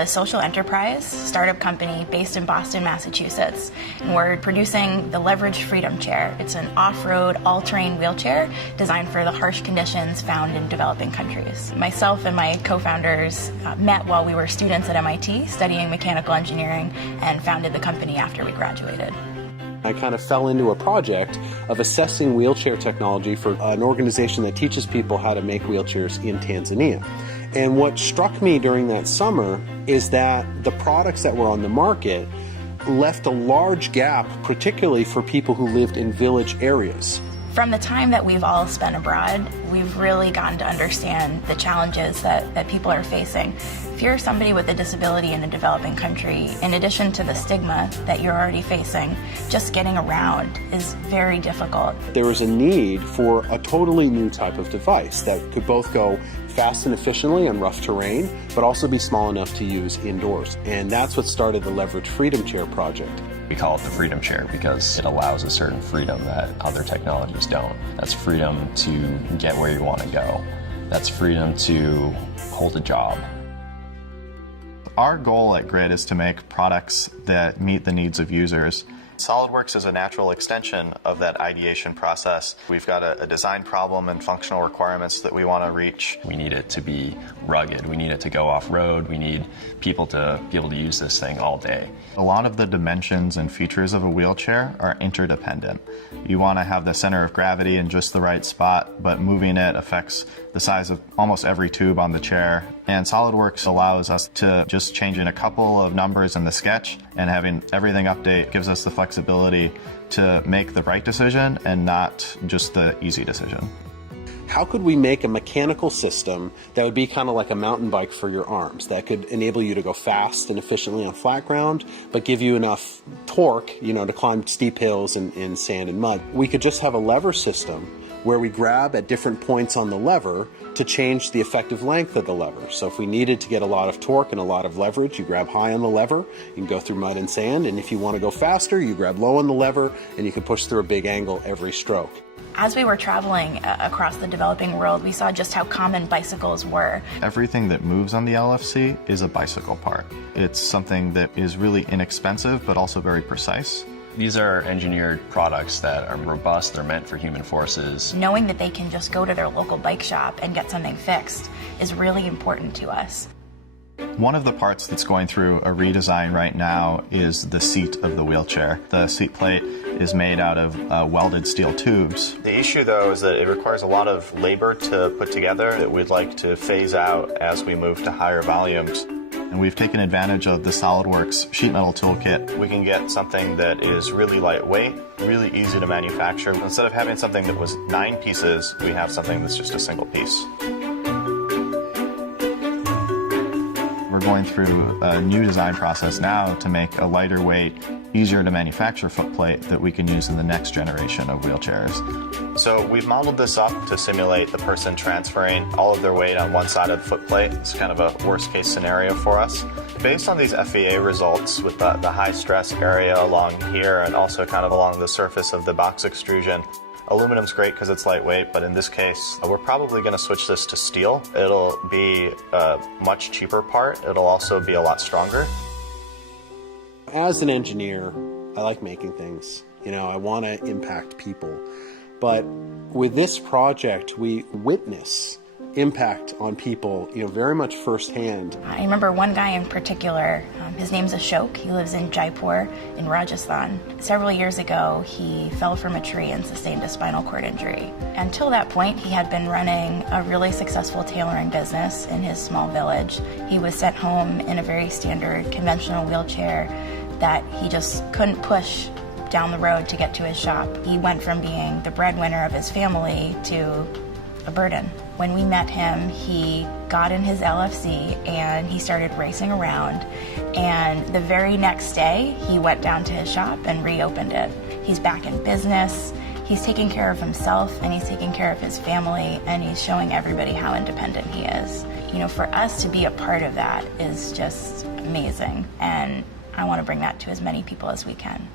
a social enterprise startup company based in Boston, Massachusetts, and we're producing the Leverage Freedom Chair. It's an off-road, all-terrain wheelchair designed for the harsh conditions found in developing countries. Myself and my co-founders met while we were students at MIT studying mechanical engineering and founded the company after we graduated. I kind of fell into a project of assessing wheelchair technology for an organization that teaches people how to make wheelchairs in Tanzania. And what struck me during that summer is that the products that were on the market left a large gap, particularly for people who lived in village areas. From the time that we've all spent abroad, we've really gotten to understand the challenges that people are facing. If you're somebody with a disability in a developing country, in addition to the stigma that you're already facing, just getting around is very difficult. There was a need for a totally new type of device that could both go fast and efficiently on rough terrain, but also be small enough to use indoors. And that's what started the Leverage Freedom Chair project. We call it the Freedom Chair because it allows a certain freedom that other technologies don't. That's freedom to get where you want to go. That's freedom to hold a job. Our goal at Grid is to make products that meet the needs of users. SOLIDWORKS is a natural extension of that ideation process. We've got a design problem and functional requirements that we want to reach. We need it to be rugged. We need it to go off-road. We need people to be able to use this thing all day. A lot of the dimensions and features of a wheelchair are interdependent. You want to have the center of gravity in just the right spot, but moving it affects the size of almost every tube on the chair. And SOLIDWORKS allows us to just change in a couple of numbers in the sketch, and having everything update gives us the flexibility to make the right decision and not just the easy decision. How could we make a mechanical system that would be kind of like a mountain bike for your arms, that could enable you to go fast and efficiently on flat ground, but give you enough torque, to climb steep hills in sand and mud? We could just have a lever system where we grab at different points on the lever to change the effective length of the lever. So if we needed to get a lot of torque and a lot of leverage, you grab high on the lever, you can go through mud and sand, and if you want to go faster, you grab low on the lever, and you can push through a big angle every stroke. As we were traveling across the developing world, we saw just how common bicycles were. Everything that moves on the LFC is a bicycle part. It's something that is really inexpensive, but also very precise. These are engineered products that are robust, they're meant for human forces. Knowing that they can just go to their local bike shop and get something fixed is really important to us. One of the parts that's going through a redesign right now is the seat of the wheelchair. The seat plate is made out of welded steel tubes. The issue, though, is that it requires a lot of labor to put together that we'd like to phase out as we move to higher volumes. And we've taken advantage of the SOLIDWORKS sheet metal toolkit. We can get something that is really lightweight, really easy to manufacture. Instead of having something that was 9 pieces, we have something that's just a single piece. We're going through a new design process now to make a lighter weight, easier to manufacture footplate that we can use in the next generation of wheelchairs. So we've modeled this up to simulate the person transferring all of their weight on one side of the footplate. It's kind of a worst case scenario for us. Based on these FEA results with the high stress area along here and also kind of along the surface of the box extrusion, aluminum's great because it's lightweight, but in this case, we're probably going to switch this to steel. It'll be a much cheaper part. It'll also be a lot stronger. As an engineer, I like making things. I want to impact people. But with this project, we witness impact on people, very much firsthand. I remember one guy in particular, his name's Ashok. He lives in Jaipur in Rajasthan. Several years ago, he fell from a tree and sustained a spinal cord injury. Until that point, he had been running a really successful tailoring business in his small village. He was sent home in a very standard conventional wheelchair that he just couldn't push down the road to get to his shop. He went from being the breadwinner of his family to a burden. When we met him, he got in his LFC and he started racing around, and the very next day he went down to his shop and reopened it. He's back in business, he's taking care of himself and he's taking care of his family, and he's showing everybody how independent he is. For us to be a part of that is just amazing, and I want to bring that to as many people as we can.